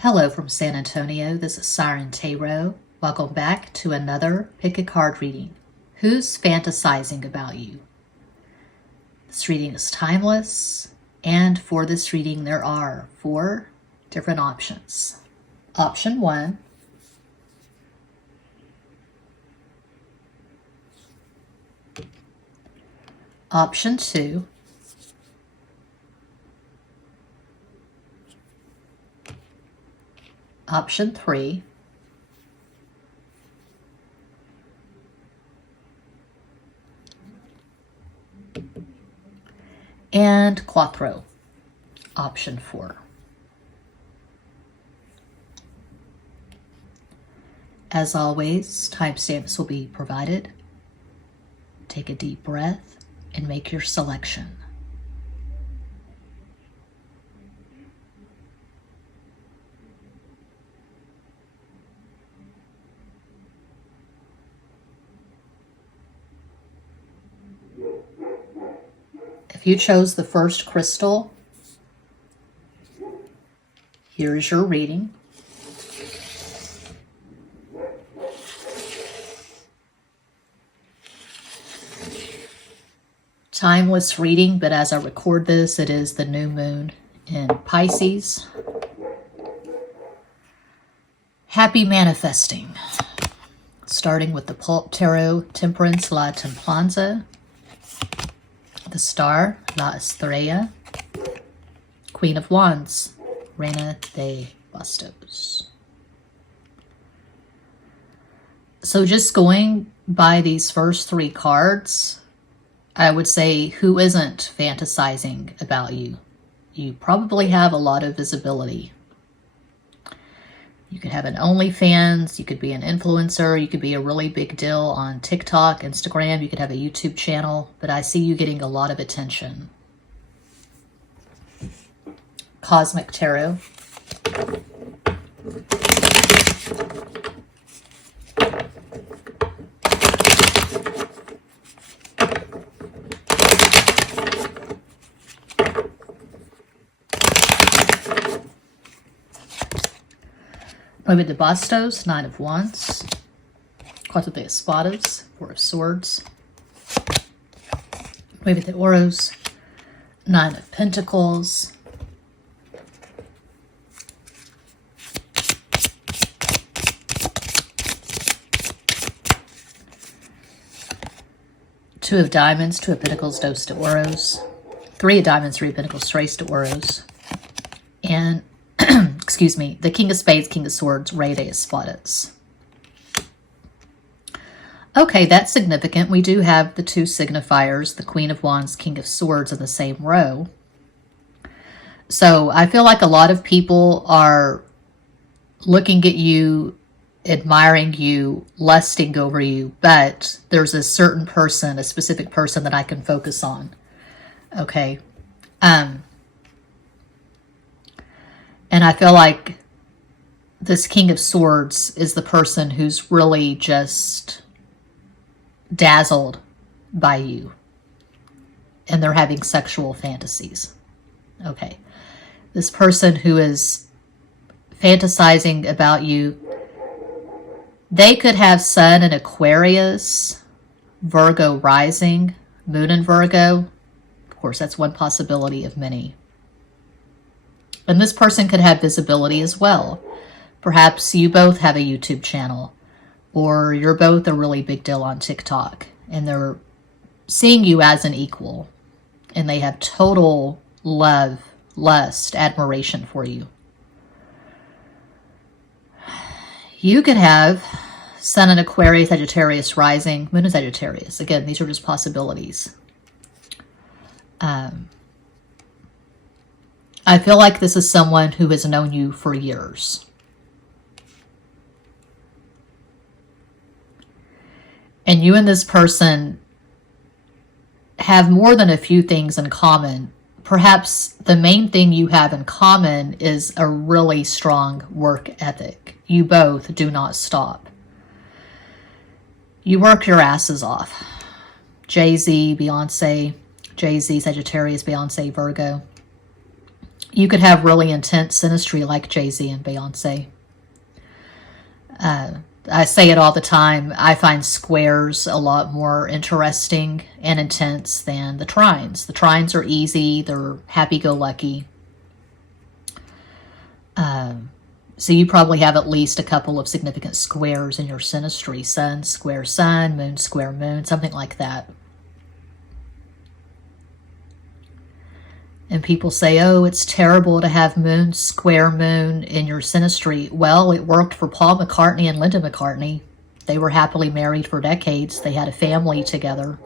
Hello from San Antonio. This is Siren Tarot. Welcome back to another pick a card reading. Who's fantasizing about you? This reading is timeless, and for this reading there are 4 different options. Option 1. Option 2. Option 3. And Quattro, option 4. As always, timestamps will be provided. Take a deep breath and make your selection. If you chose the first crystal, here is your reading. Timeless reading, but as I record this, it is the new moon in Pisces. Happy manifesting. Starting with the Pulp Tarot, Temperance, La Templanza. The Star, La Estrella. Queen of Wands, Reina de Bastos. So just going by these first 3 cards, I would say, who isn't fantasizing about you? You probably have a lot of visibility. You could have an OnlyFans, you could be an influencer, you could be a really big deal on TikTok, Instagram, you could have a YouTube channel, but I see you getting a lot of attention. Cosmic Tarot. Nueve de Bastos, 9 of Wands. Cuatro de Espadas, 4 of Swords. Nueve de Oros, 9 of Pentacles. Two of Diamonds, 2 of Pentacles, Dos de Oros. 3 of Diamonds, 3 of Pentacles, Tres de Oros. And excuse me, the King of Spades, King of Swords, Rey de Espadas. Okay, that's significant. We do have the 2 signifiers, the Queen of Wands, King of Swords, in the same row. So I feel like a lot of people are looking at you, admiring you, lusting over you, but there's a certain person, a specific person that I can focus on. Okay. And I feel like this King of Swords is the person who's really just dazzled by you. And they're having sexual fantasies. Okay. This person who is fantasizing about you, they could have Sun in Aquarius, Virgo rising, Moon in Virgo. Of course, that's one possibility of many. And this person could have visibility as well. Perhaps you both have a YouTube channel, or you're both a really big deal on TikTok, and they're seeing you as an equal, and they have total love, lust, admiration for you. You could have Sun in Aquarius, Sagittarius rising, Moon in Sagittarius. Again, these are just possibilities. I feel like this is someone who has known you for years. And you and this person have more than a few things in common. Perhaps the main thing you have in common is a really strong work ethic. You both do not stop. You work your asses off. Jay-Z, Beyonce, Jay-Z, Sagittarius, Beyonce, Virgo. You could have really intense synastry like Jay-Z and Beyonce. I say it all the time. I find squares a lot more interesting and intense than the trines. The trines are easy. They're happy-go-lucky. So you probably have at least a couple of significant squares in your synastry. Sun, square sun, moon, square moon, something like that. And people say, oh, it's terrible to have moon, square moon in your synastry. Well, it worked for Paul McCartney and Linda McCartney. They were happily married for decades. They had a family together.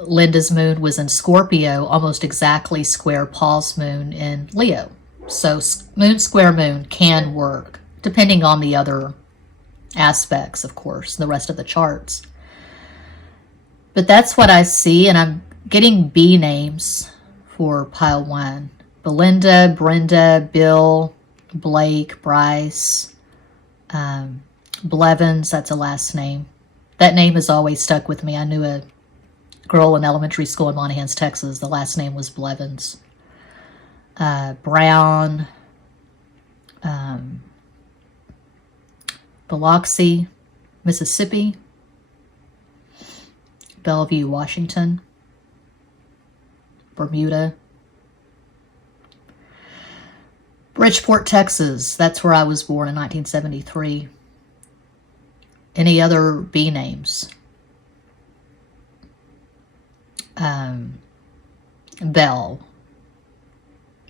Linda's moon was in Scorpio, almost exactly square Paul's moon in Leo. So moon, square moon can work, depending on the other aspects, of course, the rest of the charts. But that's what I see, and I'm getting B names for pile 1. Belinda, Brenda, Bill, Blake, Bryce, Blevins, that's a last name. That name has always stuck with me. I knew a girl in elementary school in Monahans, Texas. The last name was Blevins. Brown, Biloxi, Mississippi, Bellevue, Washington, Bermuda, Bridgeport, Texas. That's where I was born in 1973. Any other B names?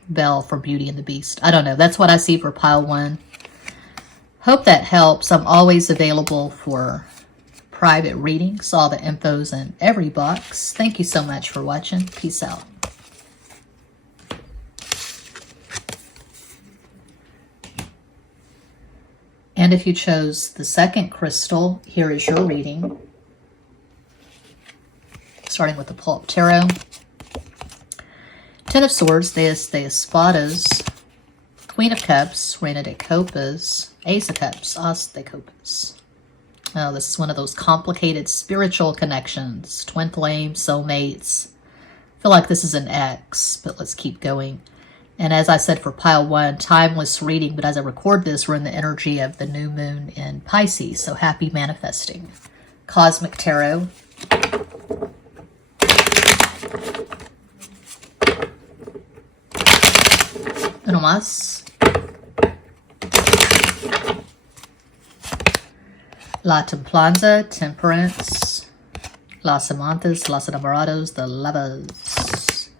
Belle for Beauty and the Beast. I don't know. That's what I see for pile 1. Hope that helps. I'm always available for private readings. All the info's in every box. Thank you so much for watching. Peace out. And if you chose the second crystal, here is your reading. Starting with the Pull-Up Tarot. 10 of Swords, de Espadas, Queen of Cups, Reina de Copas, Ace of Cups, As de Copas. Oh, this is one of those complicated spiritual connections. Twin flames, soulmates. I feel like this is an X, but let's keep going. And as I said for pile 1, timeless reading, but as I record this, we're in the energy of the new moon in Pisces, so happy manifesting. Cosmic Tarot. Uno más. La Templanza, Temperance. Las Amantes, Los Enamorados, the Lovers.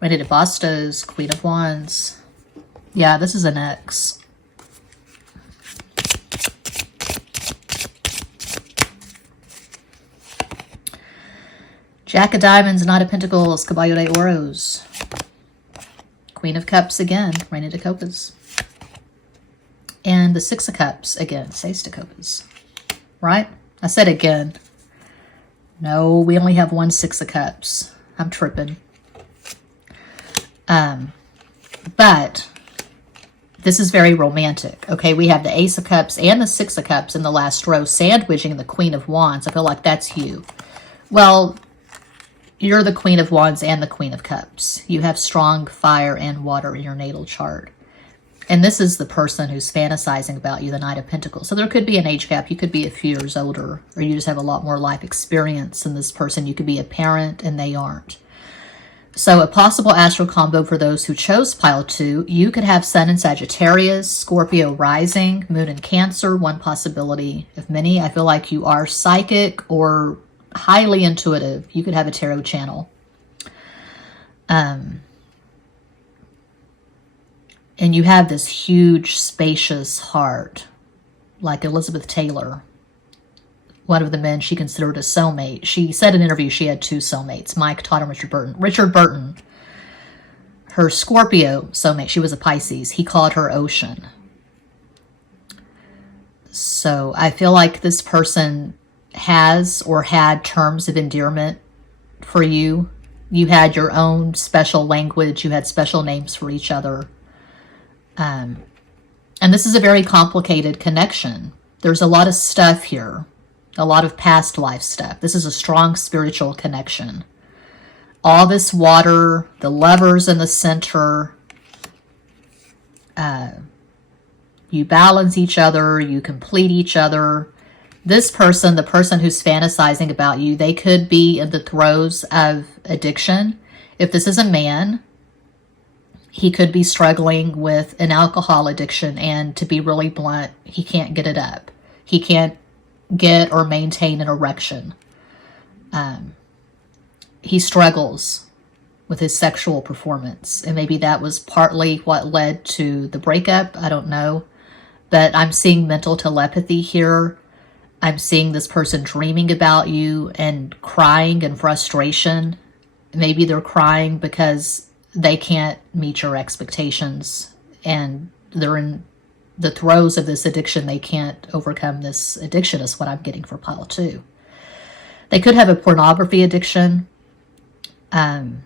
Reina de Bastos, Queen of Wands. Yeah, this is an X. Jack of Diamonds, Knight of Pentacles, Caballo de Oros. Queen of Cups again, Reina de Copas. And the Six of Cups again, Seis de Copas. Right? I said again. No, we only have one Six of Cups. I'm tripping. But this is very romantic. Okay, we have the Ace of Cups and the Six of Cups in the last row, sandwiching the Queen of Wands. I feel like that's you. Well, you're the Queen of Wands and the Queen of Cups. You have strong fire and water in your natal chart. And this is the person who's fantasizing about you, the Knight of Pentacles. So there could be an age gap. You could be a few years older, or you just have a lot more life experience than this person. You could be a parent and they aren't. So a possible astral combo for those who chose pile 2, you could have Sun in Sagittarius, Scorpio rising, Moon in Cancer, one possibility of many. I feel like you are psychic or highly intuitive. You could have a tarot channel. And you have this huge, spacious heart, like Elizabeth Taylor, one of the men she considered a soulmate. She said in an interview she had 2 soulmates, Mike Todd and Richard Burton. Richard Burton, her Scorpio soulmate, she was a Pisces. He called her Ocean. So I feel like this person has or had terms of endearment for you. You had your own special language. You had special names for each other. And this is a very complicated connection. There's a lot of stuff here, a lot of past life stuff. This is a strong spiritual connection. All this water, the Lovers in the center. You balance each other. You complete each other. This person, the person who's fantasizing about you, they could be in the throes of addiction. If this is a man, he could be struggling with an alcohol addiction, and to be really blunt, he can't get it up. He can't get or maintain an erection. He struggles with his sexual performance, and maybe that was partly what led to the breakup. I don't know, but I'm seeing mental telepathy here. I'm seeing this person dreaming about you and crying in frustration. Maybe they're crying because they can't meet your expectations, and they're in the throes of this addiction. They can't overcome this addiction is what I'm getting for pile 2. They could have a pornography addiction, and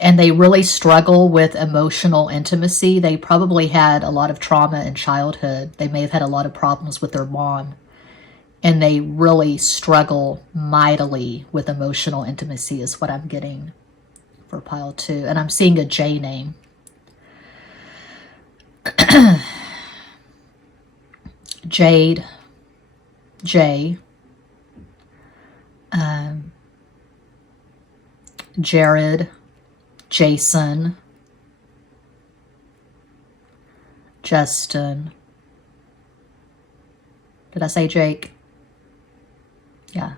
they really struggle with emotional intimacy. They probably had a lot of trauma in childhood. They may have had a lot of problems with their mom, and they really struggle mightily with emotional intimacy is what I'm getting for pile 2. And I'm seeing a J name. Jade, J, Jared, Jason, Justin. Did I say Jake? Yeah.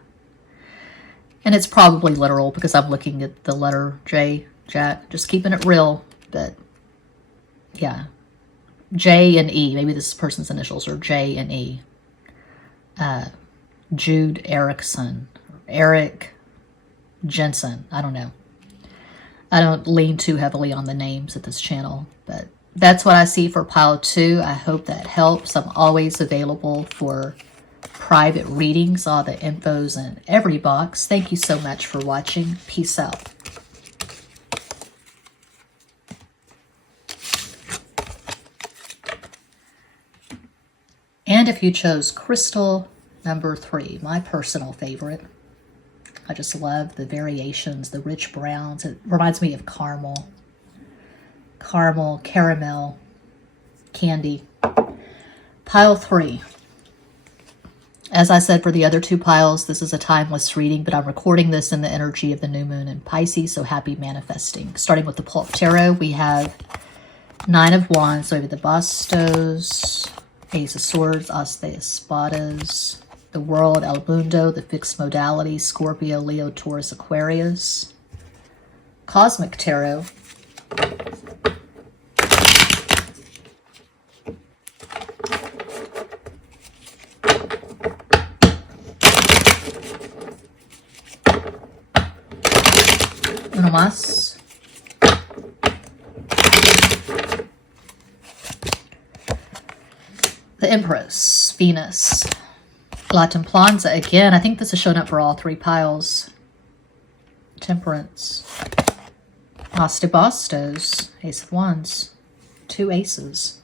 And it's probably literal because I'm looking at the letter J, Jack, just keeping it real. But yeah, J and E. Maybe this person's initials are J and E. Jude Erickson, Eric Jensen. I don't know. I don't lean too heavily on the names at this channel, but that's what I see for pile 2. I hope that helps. I'm always available for private readings. All the info's in every box. Thank you so much for watching. Peace out. And if you chose crystal number 3, my personal favorite, I just love the variations, the rich browns. It reminds me of caramel, caramel, candy. Pile 3. As I said for the other 2 piles, this is a timeless reading, but I'm recording this in the energy of the new moon in Pisces, so happy manifesting. Starting with the Pulp Tarot, we have 9 of Wands, so we have the Bastos, Ace of Swords, As de Espadas, the World, El Mundo, the Fixed Modality, Scorpio, Leo, Taurus, Aquarius. Cosmic Tarot. Uno más. The Empress, Venus. La Templanza again. I think this is showing up for all 3 piles. Temperance. As de Bastos. Ace of Wands. 2 aces.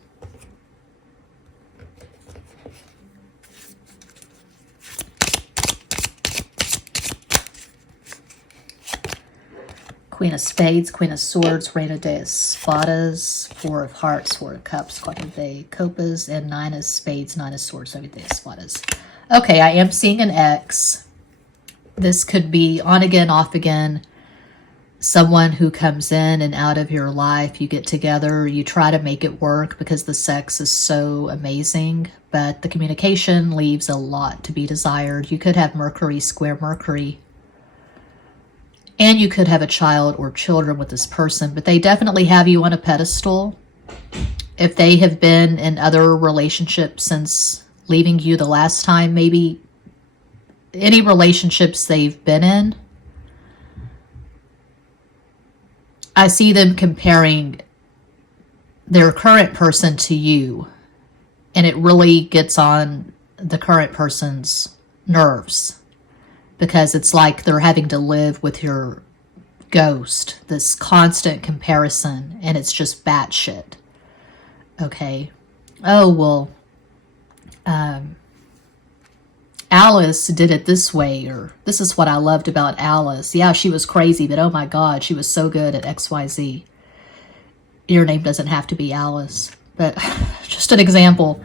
Queen of Spades, Queen of Swords, Reina de Espadas, 4 of Hearts, 4 of Cups, 4 de Copas, and 9 of Spades, 9 of Swords, 7 de Espadas. Okay, I am seeing an X. This could be on again, off again. Someone who comes in and out of your life. You get together, you try to make it work because the sex is so amazing, but the communication leaves a lot to be desired. You could have Mercury square Mercury. And you could have a child or children with this person, but they definitely have you on a pedestal. If they have been in other relationships since leaving you the last time, maybe any relationships they've been in, I see them comparing their current person to you, and it really gets on the current person's nerves. Because it's like they're having to live with your ghost, this constant comparison, and it's just batshit. Okay. Oh, well, Alice did it this way, or this is what I loved about Alice. Yeah, she was crazy, but oh my God, she was so good at XYZ. Your name doesn't have to be Alice, but just an example.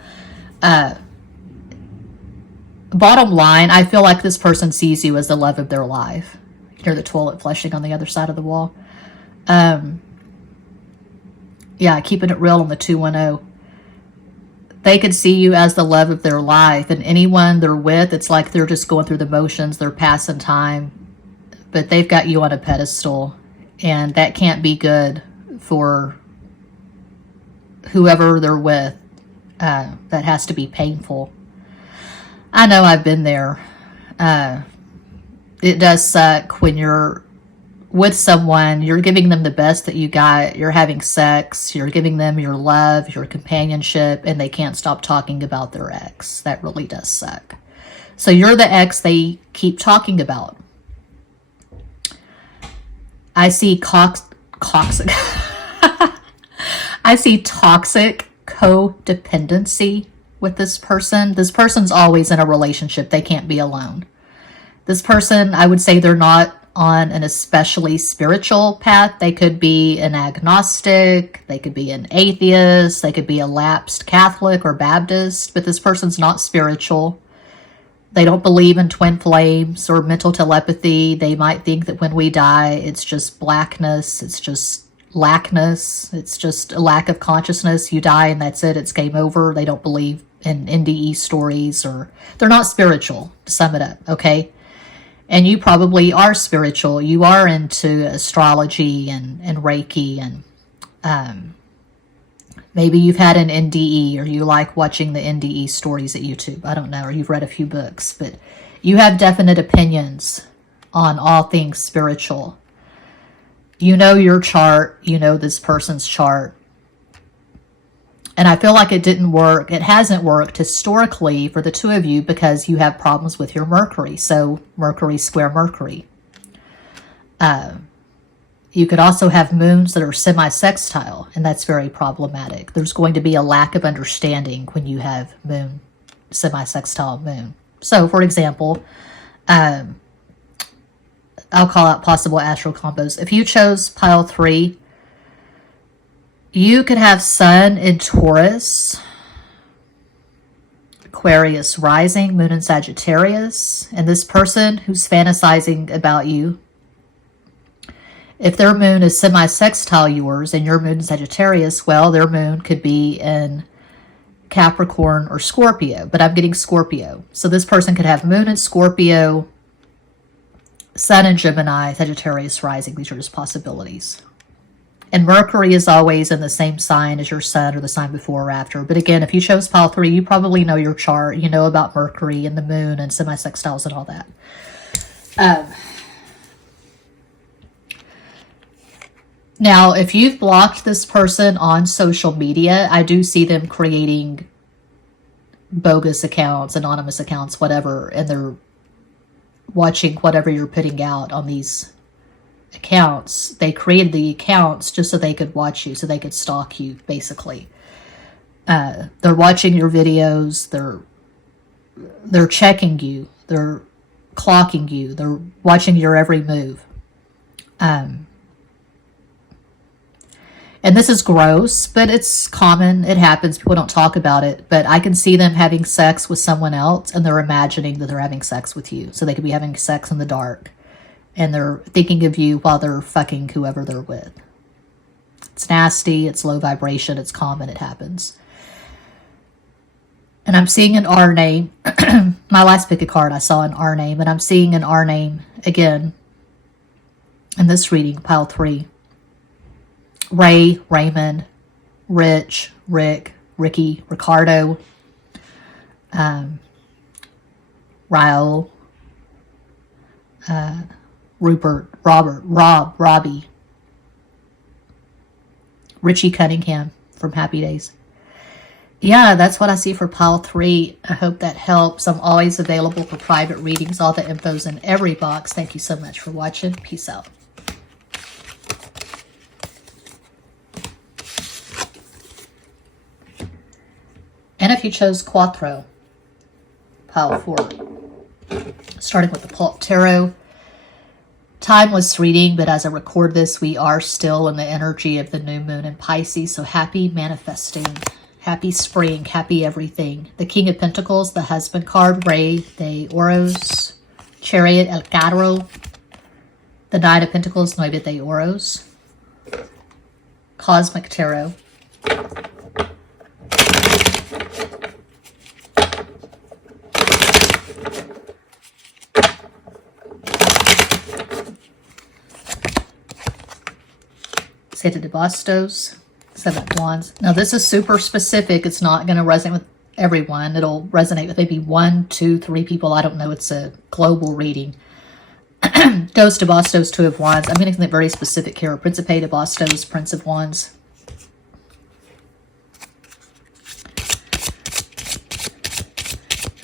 Bottom line, I feel like this person sees you as the love of their life. You can hear the toilet flushing on the other side of the wall. Yeah, keeping it real on the 210. They could see you as the love of their life, and anyone they're with, it's like they're just going through the motions, they're passing time, but they've got you on a pedestal, and that can't be good for whoever they're with. That has to be painful. I know I've been there. It does suck when you're with someone, you're giving them the best that you got, you're having sex, you're giving them your love, your companionship, and they can't stop talking about their ex. That really does suck. So you're the ex they keep talking about. I see I see toxic codependency with this person. This person's always in a relationship. They can't be alone. This person, I would say they're not on an especially spiritual path. They could be an agnostic, they could be an atheist, they could be a lapsed Catholic or Baptist, but this person's not spiritual. They don't believe in twin flames or mental telepathy. They might think that when we die, it's just blackness, it's just lackness, it's just a lack of consciousness. You die and that's it, it's game over. They don't believe in NDE stories, or they're not spiritual, to sum it up, okay? And you probably are spiritual. You are into astrology and Reiki, and maybe you've had an NDE, or you like watching the NDE stories at YouTube. I don't know, or you've read a few books, but you have definite opinions on all things spiritual. You know your chart, you know this person's chart. And I feel like it didn't work. It hasn't worked historically for the two of you because you have problems with your Mercury. So Mercury square Mercury. You could also have moons that are semi-sextile, and that's very problematic. There's going to be a lack of understanding when you have moon, semi-sextile moon. So, for example, I'll call out possible astral combos. If you chose pile 3, you could have Sun in Taurus, Aquarius rising, Moon in Sagittarius, and this person who's fantasizing about you, if their moon is semi-sextile yours and your moon in Sagittarius, well, their moon could be in Capricorn or Scorpio, but I'm getting Scorpio. So this person could have moon in Scorpio, Sun in Gemini, Sagittarius rising. These are just possibilities. And Mercury is always in the same sign as your sun or the sign before or after. But again, if you chose pile 3, you probably know your chart. You know about Mercury and the moon and semi-sextiles and all that. Now, if you've blocked this person on social media, I do see them creating bogus accounts, anonymous accounts, whatever, and they're watching whatever you're putting out on these accounts. They created the accounts just so they could watch you, so they could stalk you, basically. They're watching your videos, they're checking you, they're clocking you, they're watching your every move. And this is gross, but it's common. It happens. People don't talk about it. But I can see them having sex with someone else, and they're imagining that they're having sex with you. So they could be having sex in the dark. And they're thinking of you while they're fucking whoever they're with. It's nasty. It's low vibration. It's common. It happens. And I'm seeing an R name. My last pick a card, I saw an R name. And I'm seeing an R name again in this reading, pile 3. Ray, Raymond, Rich, Rick, Ricky, Ricardo, Raul, Rupert, Robert, Rob, Robbie, Richie Cunningham from Happy Days. Yeah, that's what I see for pile 3. I hope that helps. I'm always available for private readings. All the info's in every box. Thank you so much for watching. Peace out. And if you chose Quattro, pile 4. starting with the Tarot. Timeless reading, but as I record this, we are still in the energy of the new moon in Pisces. So happy manifesting, happy spring, happy everything. The King of Pentacles, the Husband card, Rey de Oros, Chariot, El Carro. The Knight of Pentacles, Nueve de Oros. Cosmic Tarot. Seven de Bastos, Seven of Wands. Now this is super specific. It's not going to resonate with everyone. It'll resonate with maybe 1, 2, 3 people. I don't know. It's a global reading. Ghost de Bastos, Two of Wands. I'm getting something very specific here. Principe de Bastos, Prince of Wands.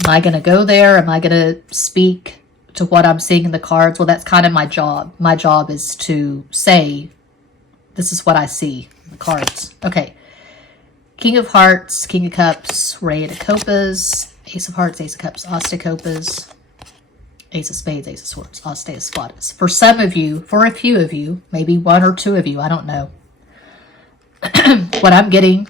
Am I going to go there? Am I going to speak to what I'm seeing in the cards? Well, that's kind of my job. My job is to say, this is what I see in the cards. Okay. King of Hearts, King of Cups, Rey de Copas, Ace of Hearts, Ace of Cups, As de Copas, Ace of Spades, Ace of Swords, As de Espadas. For some of you, for a few of you, maybe 1 or 2 of you, I don't know. What I'm getting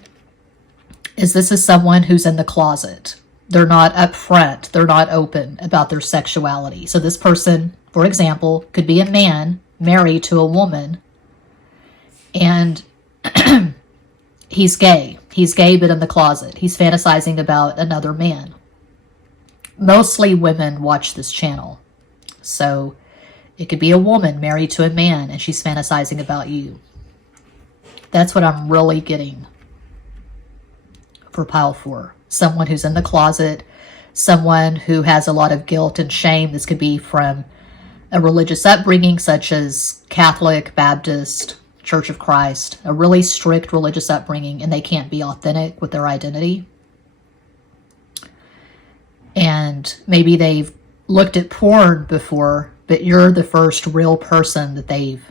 is this is someone who's in the closet. They're not upfront. They're not open about their sexuality. So this person, for example, could be a man married to a woman, and he's gay. He's gay, but in the closet. He's fantasizing about another man. Mostly women watch this channel. So it could be a woman married to a man, and she's fantasizing about you. That's what I'm really getting for pile 4. Someone who's in the closet, someone who has a lot of guilt and shame. This could be from a religious upbringing, such as Catholic, Baptist, Church of Christ, a really strict religious upbringing, and they can't be authentic with their identity. And maybe they've looked at porn before, but you're the first real person that they've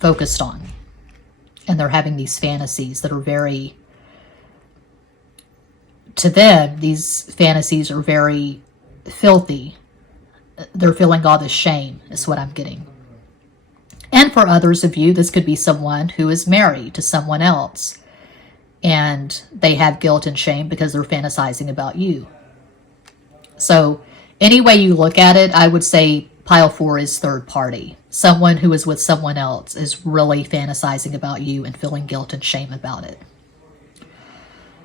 focused on. And they're having these fantasies that are very, to them, these fantasies are very filthy. They're feeling all this shame, is what I'm getting. And for others of you, this could be someone who is married to someone else, and they have guilt and shame because they're fantasizing about you. So any way you look at it, I would say pile 4 is third party. Someone who is with someone else is really fantasizing about you and feeling guilt and shame about it.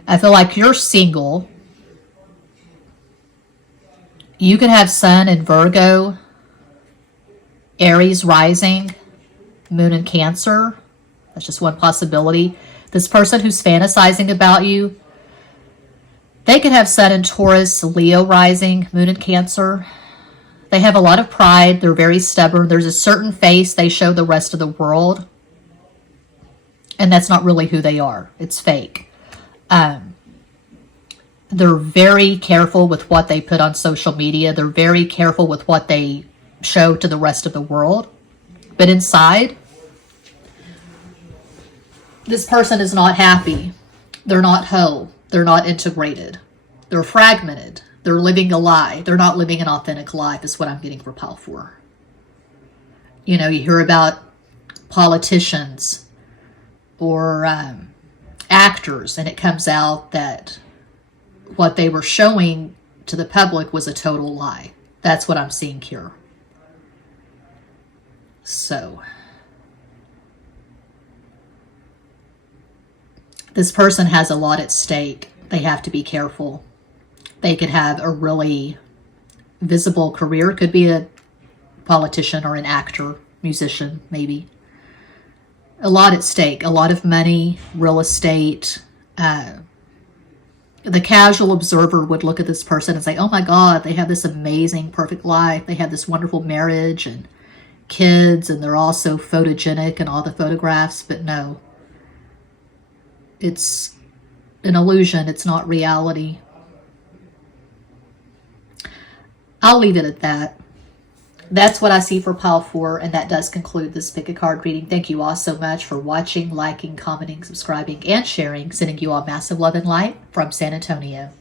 I feel like you're single. You could have Sun in Virgo, Aries rising, Moon in Cancer. That's just one possibility. This person who's fantasizing about you, they could have Sun in Taurus, Leo rising, Moon in Cancer. They have a lot of pride. They're very stubborn. There's a certain face they show the rest of the world, and that's not really who they are. It's fake. They're very careful with what they put on social media. They're very careful with what they show to the rest of the world. But inside, this person is not happy. They're not whole. They're not integrated. They're fragmented. They're living a lie. They're not living an authentic life, is what I'm getting for pile 4. You know, you hear about politicians or actors, and it comes out that what they were showing to the public was a total lie. That's what I'm seeing here. So this person has a lot at stake. They have to be careful. They could have a really visible career. Could be a politician or an actor, musician, maybe. A lot at stake. A lot of money, real estate. The casual observer would look at this person and say, oh my God, they have this amazing, perfect life. They have this wonderful marriage and kids, and they're all so photogenic in all the photographs. But no, it's an illusion. It's not reality. I'll leave it at that. That's what I see for pile 4, and that does conclude this pick a card reading. Thank you all so much for watching, liking, commenting, subscribing, and sharing. Sending you all massive love and light from San Antonio.